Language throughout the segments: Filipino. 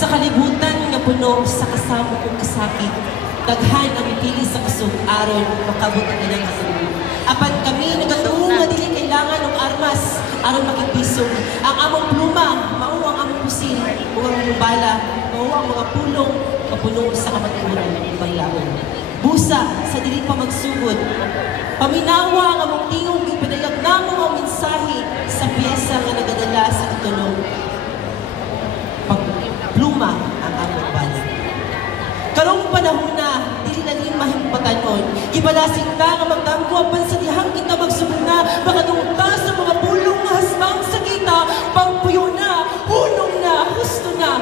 Sa kalibutan nga puno sa kasamo kong kasakit, daghan ang ipili sa kusog aron makabot ang ilang kasabot. Apan kami nagatuong nga dili kailangan ng armas aron makibisog. Ang among pluma, mao ang among pusil, ug ang among bala, mao ang mga pulong kapuno sa kamatuoran ng baylawan. Busa sa dili pa magsugod, paminawa ang among tingog ipadayag namo ang mensahe sa piyesa nga nagadala sa itulong. Pagpluma ang among bala. Karong panahon na, dili na din mahimpatanon. Ibalasing na nga magtanggo apan sa dihang kita magsubong na, makadungta sa mga pulong nga hasbang sa kita, pangpuyo na, hunong na, husto na.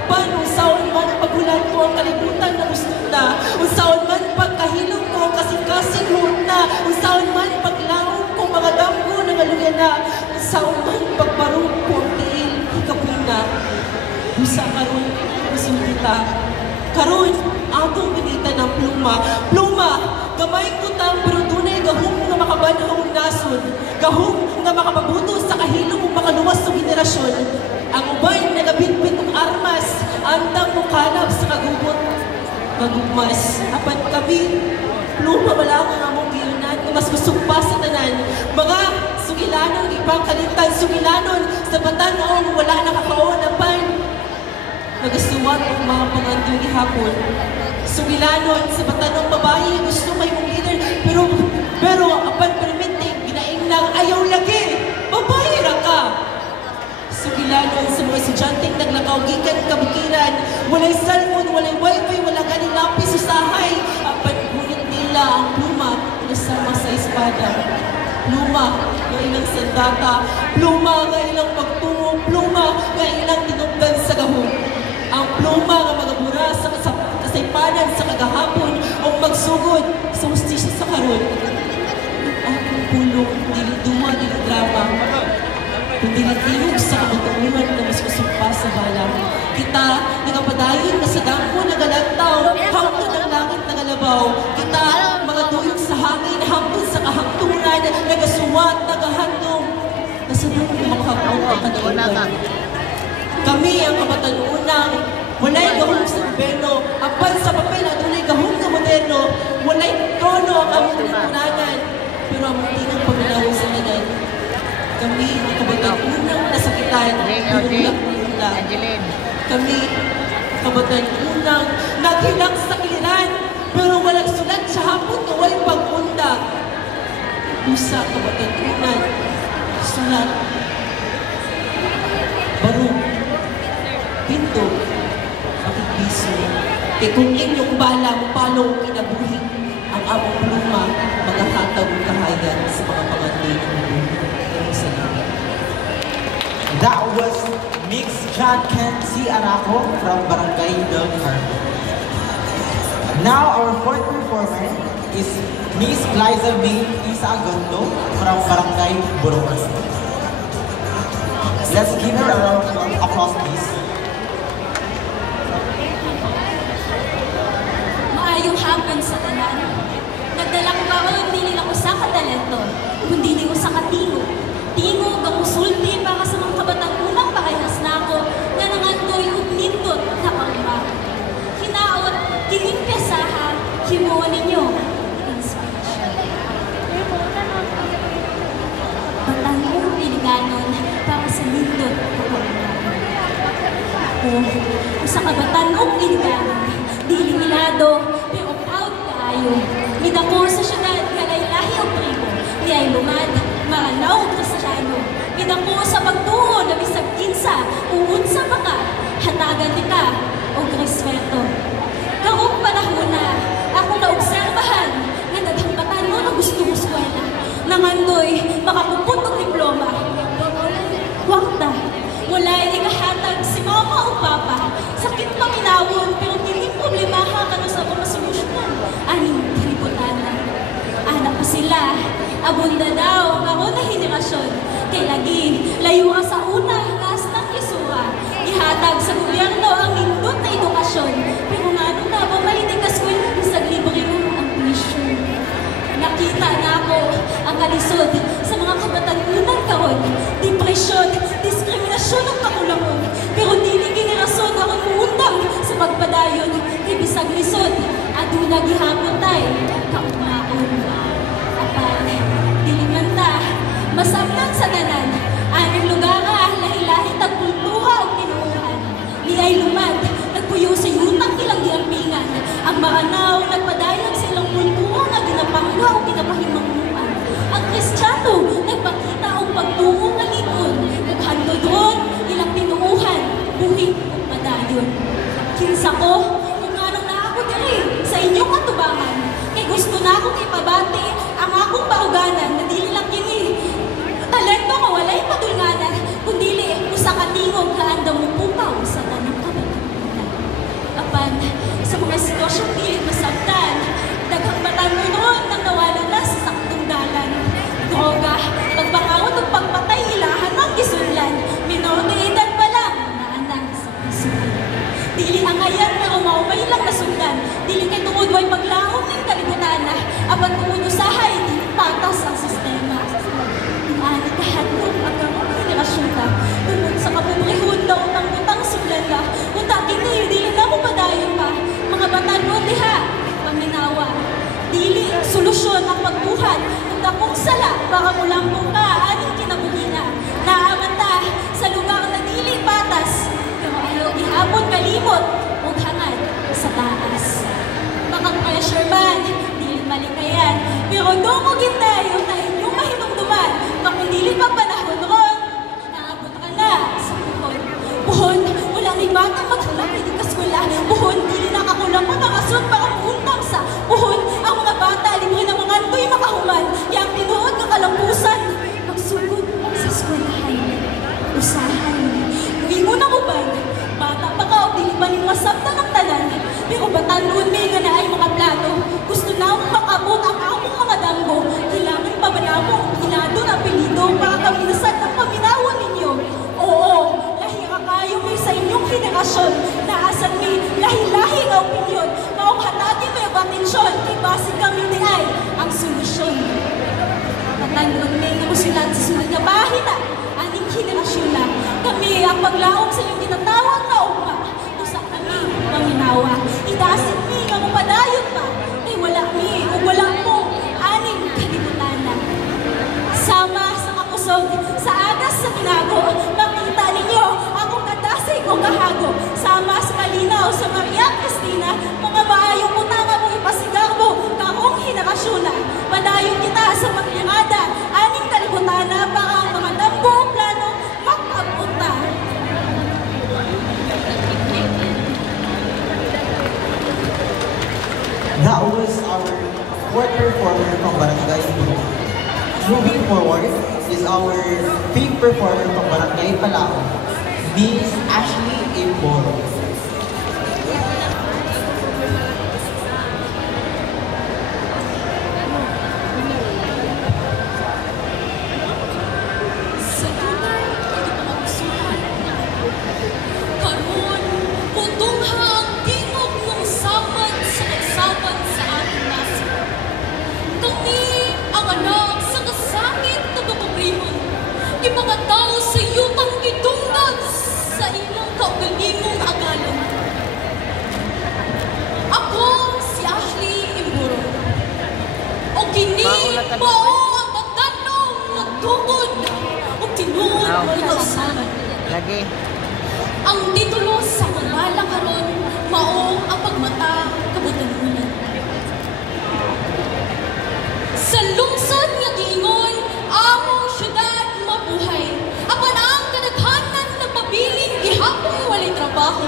Apan, unsaon man paghulat ko ang kalibutan na gusto na, unsaon man pagkahilong ko ang kasing-kasing huot na, unsaon man paglaong ko mga damgo ng aluyan na, unsaon man pagbarong ko ang tiil, hikapoy na. Busa karon, gusto kita. Karon, atong binita ng pluma. Pluma, gamay kutang pero dunay gahong nga makabanhong nasod. Gahong nga makapabuto sa kahilom ug makaluwas sa henerasyon. Ang ubay nagabitbit ng armas, andang mukalab sa kagugot. Magugmas, apan kami, pluma wala ang among giyunan, nga mas kusog pa sa tanan. Mga sugilanon, ibang kalitan, sugilanon, sa batanon, wala nakakaon, apan nagasuwat ang mga pangandong ihapon. Sugilanon sa batanong babae, gusto may mong leader, pero apan permitting, ginaing lang, ayaw lagi, babae ra ka. Sugilanon sa mga estudyanteng naglakaw, gikan kabukiran, walay cellphone, walay wifi, wala ganing lapis usahay, apan gunit nila ang pluma nasama sa espada. Pluma nga ilang sandata, pluma nga ilang pagtungo, pluma nga ilang tinugdan sa gahong. Ang pluma nga magabura sa kasaypanan sa kagahapon o magsugod sa hustisya sa karon. Ang pulong, dili duma, dili drama, kundi tilog sa kamatuuran na mas kusumpa sa bala. Kita, nagapadayon na sa dangko, nagalantaw, hangtod ang langit nagalabaw. Kita, mga tuyok sa hangin, hangtod sa kahangturan, nagasuwat, nagahandong, nasa dangko makakaw ang kadalugan. Kami ang kamatanuunang, walay gahong sa gobyerno, apan sa papel at walay gahong sa moderno, walay tono ang among tinunangan, pero ang tinang paminaw sa tanan. Kami ang kamatanuunang nasakitan, pero wala. Kami ang kamatanuunang naghilang sa kiliran, pero walang sulat sa hapon na walay pag-unda. Usa kamatanunan, sulat, barong, pinto, pakikiso. Kaya kung inyong bala mo palong kinabuhi, ang among pluma, maghahatag ng kahayan sa mga pangandoy ng mundo. That was Mix John Kenzie Araco from Barangay Del Carmen. Now our fourth performer is Miss Liza May Isa Agondo from Barangay Buruan. Let's give her a round of applause, please. Maayong hapon sa tanan. Nagdala ko kaon dili lang usa ka talento, kundi dili usa ka tingog. Tingog ang usulti para sa mga kabatang unang pakayas nako na nangandoy ug nindot na pagmamahal. Hinaot, kilimpesaha, himuo ninyo. Inspiration. Batangong piliganon para sa nindot na pagmamahal. Usa ka batanong piliganon, dili milado, pero proud kaayo. Midako sa syudad, kalay-lahi o tribo, niyay lumad, maranaw o kristyano. Midako sa pagtuo na bisag kinsa, uun sa baka, hatagan kita o respeto. Karong panahon na, ako naobserbahan, na naghampatan mo na gusto mo eskwela. Nangandoy, makapupot og diploma. Wakta, walay ikahatag si mama o papa. Sakit paminawon, pero hindi problemaha ka sa mga solusyon. Aning kalibutan na. Anak pa sila, abunda daw, karon na henerasyon. Kay lagi, layo ka sa una, gas ng isura. saglisod, aduna gihapon tay, kaugmaon. Apan, diliman ta, masabtan sa tanan, aning lugar lahi-lahi tagkultuha o tinuuhan. Ni ay lumad, nagpuyo sa yutang ilang giampingan, ang maanaw, nagpadayag sa ilang kultura nga ginapangga o ginapahimanguan. Ang Kristiyano, nagpakita o pagtungo nga likon, naghandod ron, ilang tinuuhan, buhi o padayon. Kinsa ko, kung anong na ako diri sa inyong katubangan, kay gusto na akong ipabati ang akong pauganan na dili lang kini. Talento ko walay padulnganan, kundili usa ka tingog nga andam mo pupaw sa tanang kabatunan. Apan, sa mga sitwasyong pilit masabtan, daghang batan-unon nang nawala na sa saktong dalan. Droga, pagpangawat o pagpatay ilahan ng gisunlan, minor de edad pa lang, naanang sa pisulan. Dili ang ayan na umaway lang nasundan, dili kay tungod way paglaom ng kalibutan na, apan tungod usahay, dili patas ang sistema. Ani kahatlog ang kamang henerasyon na, tungod sa kapubrihon daw ng butang sulan na, unta kini, dili na mo padayon pa, mga batan-on diha, paminawa. Dili, solusyon ang pagbuhat, unta kong sala, baka mulang ka, aning kinabuhina. Naamanta sa lugar na dili patas, pero ayaw ihapon kalimot, huwag hangad sa taas. Makang pressure man, dili malikayan, pero dumugin tayo na inyong mahinungduman, kung dili pa panahon ron, naabot ka na sa puhon. Puhon, wala ni bata maghalak, hindi kaswala. Puhon, dili nakakulang mo ng asun para puhuntang sa puhon. Ang mga bata, libre ng mga antoy makahuman, yang tinuod ng kalampusan, magsugod sa eskwelahan. Usahan, luwingon ang uban, bata pa ka o dili ba ning masabta ng tanan, pero batan-on may nga na ay mga plato, gusto na akong makabot ang akong mga damgo, kailangan pa ba na akong ginado na apelido para kaminasan ng paminawon ninyo? Oo, lahi ka kayo may sa inyong henerasyon, naasan may lahi-lahi nga opinyon, maong hatati may batensyon, kay basig kami di ay ang solusyon. Batan-on may nga musilan sa sunod nga bahin na, aning henerasyon na, kami ang paglaong sa inyong tinatawag na ugma, usa kami paminawa, idasin mi nga mapadayon pa, ay wala mi o wala mo, aning kalibutan na. Sama sa kakusog, sa agas sa tinago, makita ninyo akong kadasig o kahago, sama sa kalinaw sa Maria Cristina, mga maayong utanga mong ipasigaw mo, kaong henerasyon na, padayon kita sa maglingada, aning kalibutan na, para ang mga dambo o plano, magpapunta. That was our fourth performer from Barangay. Moving forward is our fifth performer from Barangay Palao, Miss Ashley Imboro. Sa tunay, ito mga usuhan. Karoon, putungha ang tingog ng sapat sa kasapat sa ating nasa. Kami ang anak sa kasangit na bababrihon. Ipakataw sa yutang kitunggan sa ilang kaugalingong agalan. Ako si Ashley Imboro. O kini mao ang magtanong magtugod o tinuod kausaban. Lagi. Ang titulo sa pagmala karon mao ang pagmata kabutanunan. Sa lungsod nga giingon, among syudad mabuhay. Apan ang kadaghanan na pabiling gihapon walay trabaho.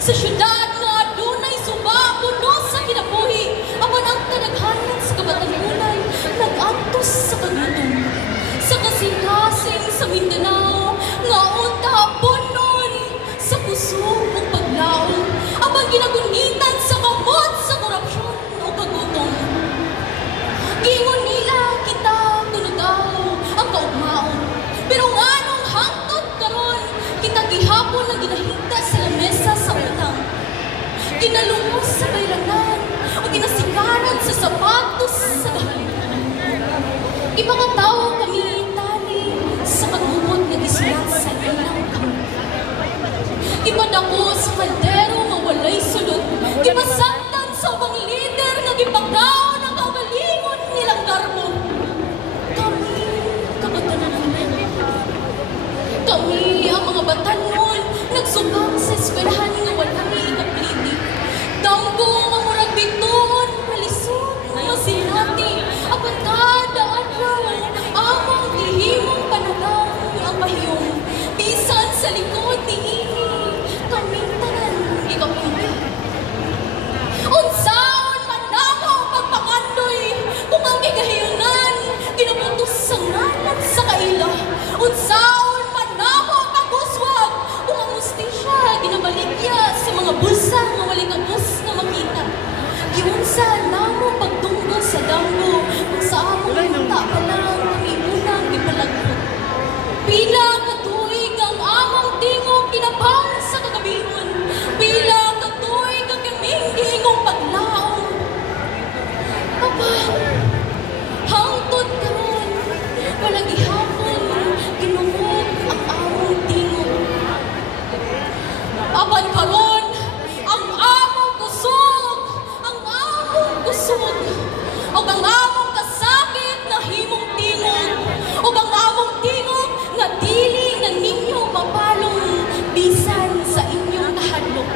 Sa syudad nga adunay suba puno sa kinabuhi. Apan ang kadaghanan sa kabatanunan nag-antos sa kagutom. Sa kasing-kasing sa Mindanao nga unta punon sa kusog ug paglaom. Apan ginagungitan sa kamot sa korupsyon o kagutom. Giingon nila kita tunudaw ang kaugmaon. Pero nganong hangtod karon kita gihapon na ginahita sa lamesa sa utang. Ginalungos sa bayranan o ginasikaran sa sapatos sa gahay. Ipakataw kami tali sa kagubot nga gisulat sa ilang kamay. Ipadako sa kaldero nga walay sulod. Ipasang nagsubang sa eskwelahan nga walang ikapliti. Damgo nga murag bituon, malisod, masinati, apantada araw, amang dihimong pananaw ang mahiyong. Bisan sa likod ni Ihi, kaming tanan ikapliti. Unsaon man namo pagpakandoy, kung ang gigahiyunan, ginabutos sa ngalan sa kaila. Unsaon man namo paguswag, kung ang mustisya, ginabaligya sa mga bulsa nga wali kapos nga makita. Giunsa namo pagtunggo sa damgo, kung sa among mata pa lang ang imunang gipalagpot. Pila katuig ang among tingog kinabang sa kagabihon. Pila katuig ang kaming giingong paglaong. Papa, hangtod karon, walang ihapon, ginungog ang among tingog. Apan karon, ang among kusog, o ang among kasakit na himong tingog, o ang among tingog nga dili na ninyo mapalong bisan sa inyong nahadlok.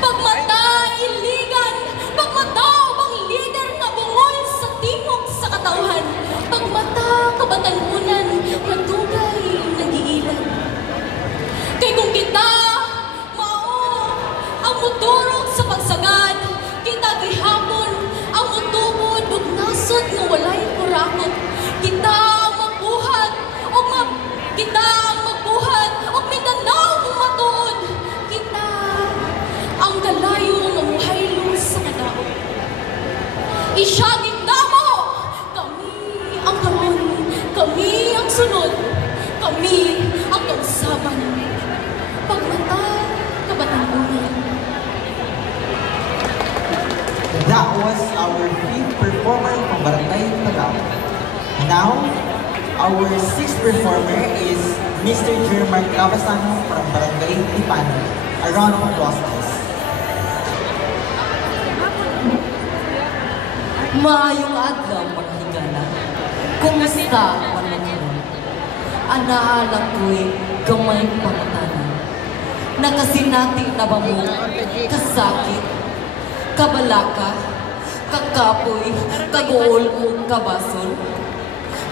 Pagmata iligan, pagmata bang lider na bungol sa tingog sa katawhan, pagmata kabatanunan na dugay nagiilan. Kay kung kita mao ang muturog sa pagsagad, kita gihapon ang mutubod ug nasod nga walay kurakot. Kita ang magbuhat og Mindanao ang matuod. Kita ang kalayo nga muhaylo sa kadaot. Isyagit namo, kami ang karon, kami ang sunod, kami ang kausaban. Pagmata kabatanunan. That was our fifth performer from Barangay Tagaw. Now, our sixth performer is Mr. Jerman Cavasano from Barangay Tipano. A round of applause, please. Maayong adlaw, mga higala. Kumusta man mo karon? Anaalang ko'y gamay pangutanan. Nakasinati na ba mo kasakit, kabalaka, kakapoy, kaguol o kabasol?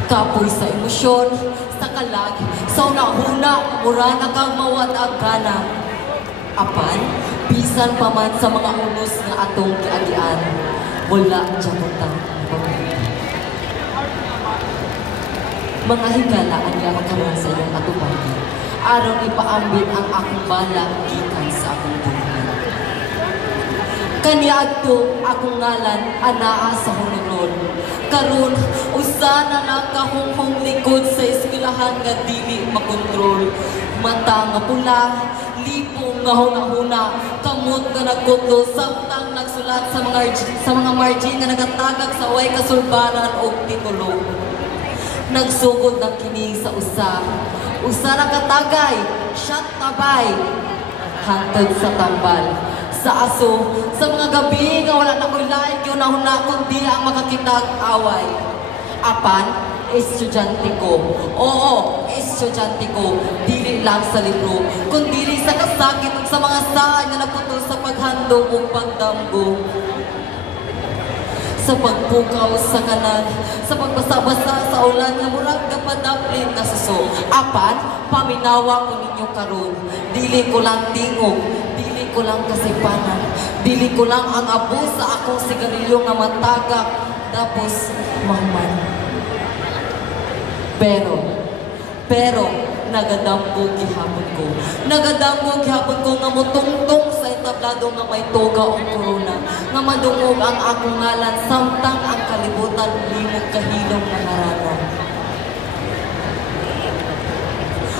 Kapoy sa emosyon, sa kalag, sa una-una, mura na kang mawatag ka na. Apan, bisan pa man sa mga unos nga atong kiagian, wala dyan utang. Mga higala ang yaw karon sa iyong atubagi, aron ipaambit ang akong bala gikan sa akong buhay. Kaniadto akong ngalan anaa sa hununod. Karon usa na nakahunghong likod sa eskwelahan nga dili makontrol. Mata nga pula, lipong nga huna-huna, kamot nga nagkutlo, samtang nagsulat sa mga margin nga nagatagag sa way kasulbaran o titulo. Nagsugod ng kini sa usa na katagay, shot tabay, hantod sa tambal. Sa aso, sa mga gabi nga wala na ko'y lain yun na huna kundi ang makakitag away. Apan, estudyante ko. Oo, estudyante ko. Dili lang sa libro, kundi sa kasakit at sa mga saan na naputol sa paghandog o pagdamgo. Sa pagpukaw sa kanan, sa pagbasa-basa sa ulan nga murag kapadaplin na suso. Apan, paminawa ko ninyo karon. Dili ko lang tingog, dili ko lang kasipanan, dili ko lang ang abo sa akong sigarilyo nga matagak, tapos mahuman. Pero, nagadamgo gihapon ko. Nagadamgo gihapon ko nga mutungtong sa entablado nga may toga o corona. Nga madungog ang akong ngalan samtang ang kalibutan limog kahilom na harana.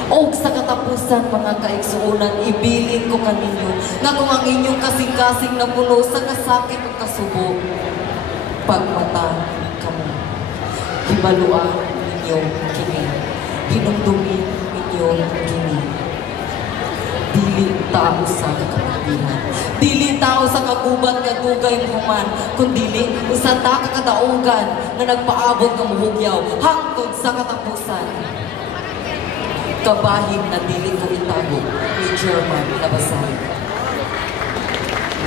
O sa katapusan mga kaigsuunan, ibilin ko kaninyo nga kung ang inyong kasing-kasing na puno sa kasakit o kasubo, pagmata kamo. Hibaluan ninyo kini. Hinumdumin ninyo kini. Dili tao sa kakapatihan. Dili tao sa kagubat nga dugay human, kundili usa ta ka kadaugan nga nagpaabot nga muhugyaw hangtod sa katapusan. kabahig na dili ko itago ni German Labasan.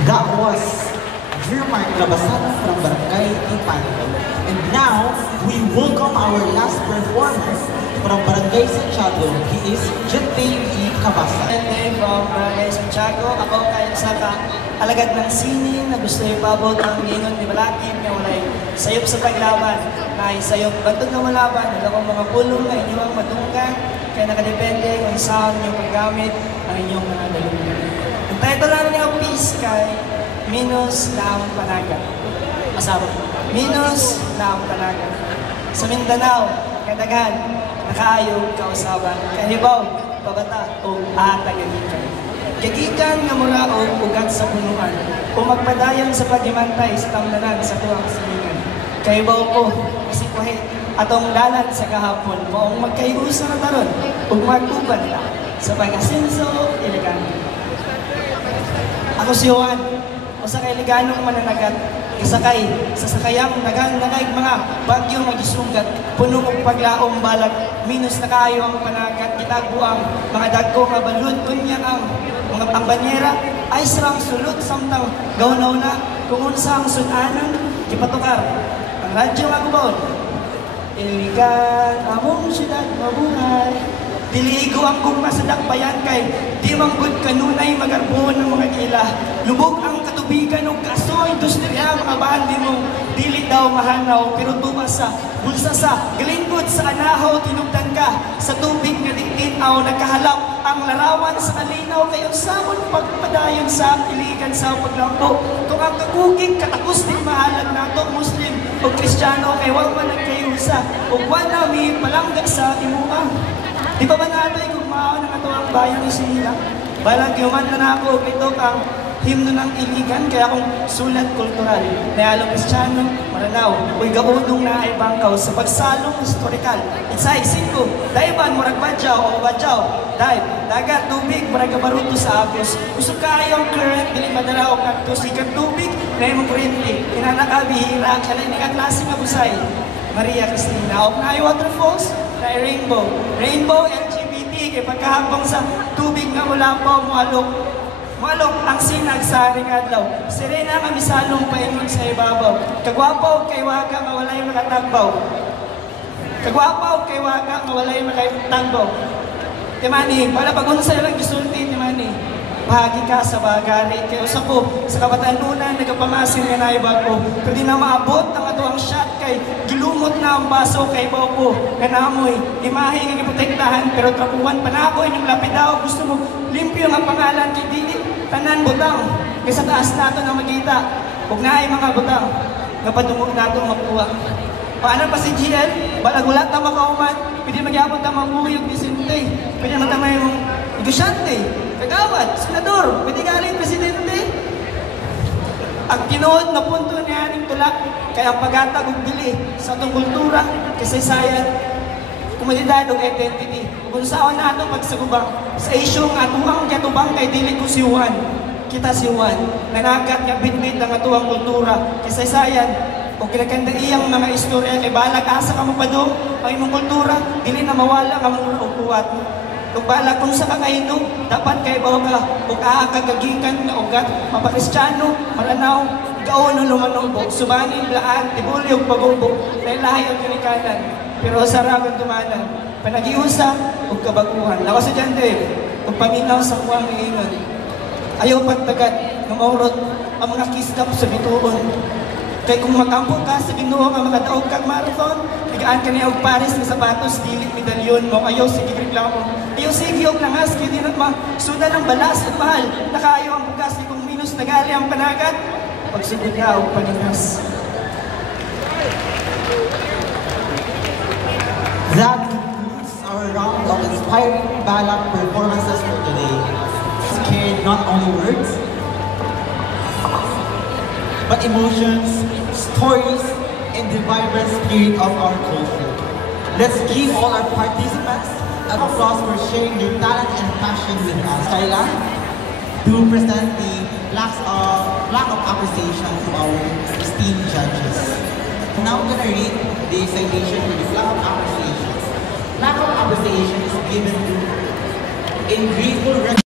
That was German Labasan from Barangay Ipanto. And now, we welcome our last performer from Barangay Santiago. He is Jentay E. Cabasa. Jentay from Barangay Santiago. Ako kay sa alagad ng sining na gusto ipabot ang ingon ni Balakid na walay sayop sa paglaban. Na sayop bantog na malaban. Wala kong mga pulong na inyong matunggan. Kaya nakadepende kung saan inyong paggamit ang inyong mga dalungan. Ang title lang niya, Peace kay Minus na ang Panaga. Masarap. Minus na ang Panaga. Sa Mindanao, kadaghan, nakaayo, kausaban, kahibaw, pabata, o atagagikan. Kagikan nga mula o ugat sa punuan, o magpadayan sa pagimantay sa tamlanan sa tuwang silingan. Kahibaw ko, kasi kuhit, atong dalan sa kahapon, maong magkaiusa na taron, o magkuban na sa pag-asinso, iligan. Ako si Juan, o sa kailiganong mananagat, isakay sa sakayang nagay mga bagyong magisugat, punong og paglaong balag, minus na kayo ang panagat, kitagbo ang mga dagkong abalud, kunya ang mga banyera, ay sarang sulot samtang gawnaw na, kung unsa ang sunanan, kipatukar, ang radyo magubawon, iligan, among siyudad, mabuhay, diligo ang gugma sa dakbayan kay di manggod kanunay magarbon ng mga gila. Lubog ang katubigan ng kaso industriya mga bandi mo dili daw mahanaw pero tuwa sa bulsa sa galingkod sa anahaw tinugdan ka sa tubig nga ditinaw nagkahalap ang larawan sa kalinaw kayon samon pagpadayon sa iligan sa paglampo kung ang kakugig katakos din mahalag nato Muslim o Kristiyano kay wag man nagkayusa ug wala mi palangga sa imuang. Di ba natoy kung maaw ng atuang bayan ni Sinila? Balang yuman na ako ito ang himno ng iligan, kaya akong sulat kultural. Nayalong Kristiyano, Maranao, uy gaudong na ay bangkaw sa pagsalong historikal. Itsay, 5, daiban, murag badyaw o badyaw, dive, dagat, tubig, murag kabaruto sa agos. Gusto kayo ang current, dili madala o kaktos, ikat tubig, na yung kuryente, inanakabihira, kalay ni kaklase nga busay. Maria Cristina, o na ay waterfalls, na rainbow. Rainbow, LGBT, kay pagkahapong sa tubig nga mula po, mualok ang sinag sa haring adlaw. Sirena nga misalong paingon sa ibabaw. Kagwapaw kay waga, mawalay makatagbaw. Kagwapaw kay waga, mawalay makatagbaw. Timani, wala pag-unsa lang gisulti, Timani. Bahagi ka sa bagari. Kaya usap ko, sa kabataan una, nagpamasin nga naibag ko. Pero di na maabot ang atuang shot kay gilumot na ang baso kay Bopo. Kanamoy, imahe nga iprotektahan, pero trapuan pa na ako inyong lapidaw. Gusto mo limpyo ang pangalan kay Dili. Tanan butang, kaya sa taas nato na magkita. Huwag na ay mga butang, napadungog nato makuha. Paano pa si GL? Balagulat na makauman, pwede magyabot na mamuyog ni Sinte. Pwede matamay mong negosyante. Kagawad, senador, pwede galing presidente. Ang tinuod na punto niya aning tulak, kaya pagatag og dili sa atong kultura, kasaysayan, komunidad o identity. Kung saan nato pagsagubang sa isyong atuang katubang kay dili ko si Juan. Kita si Juan, nanagat niya bitbit ang atuang kultura, kasaysayan, o kinakanda iyang mga istorya kay balag asa ka mapadong ang imong kultura, dili na mawala ang mura o kuwat. Kung bala kung sa kakainom, dapat kay bawa ka, kung aakagagikan na ugat, mapakristyano, maranaw, gaon o lumanumbo, subanin, blaan, tibuli o pagumbo, dahil lahay ang kinikanan, pero saragang tumanan, panagiusa o kabaguhan. Lakas sa dyan din, kung paminaw sa kuwang iingan, ayaw pagtagat, ngamaurot, ang mga kiskap sa bituon. Kaya kung mag-ampok ka sa Ginoo nga makadaog kag marathon, bigaan ka niya og pares nga sapatos, dili medalyon mo, ayaw sige reklamo. Ayaw sige og langas, kaya di na masuda ng balas at mahal. Nakaayaw ang bugas, kung minus nagali ang panagat, pagsugod na og paningas. That concludes our round of inspiring ballad performances for today. It's carried not only words, but emotions, stories, and the vibrant spirit of our culture. Let's give all our participants an applause for sharing their talent and passion with us. Kayla, to present the plaque of appreciation to our esteemed judges. Now I'm gonna read the citation for the plaque of appreciation. Plaque of appreciation is given to in grateful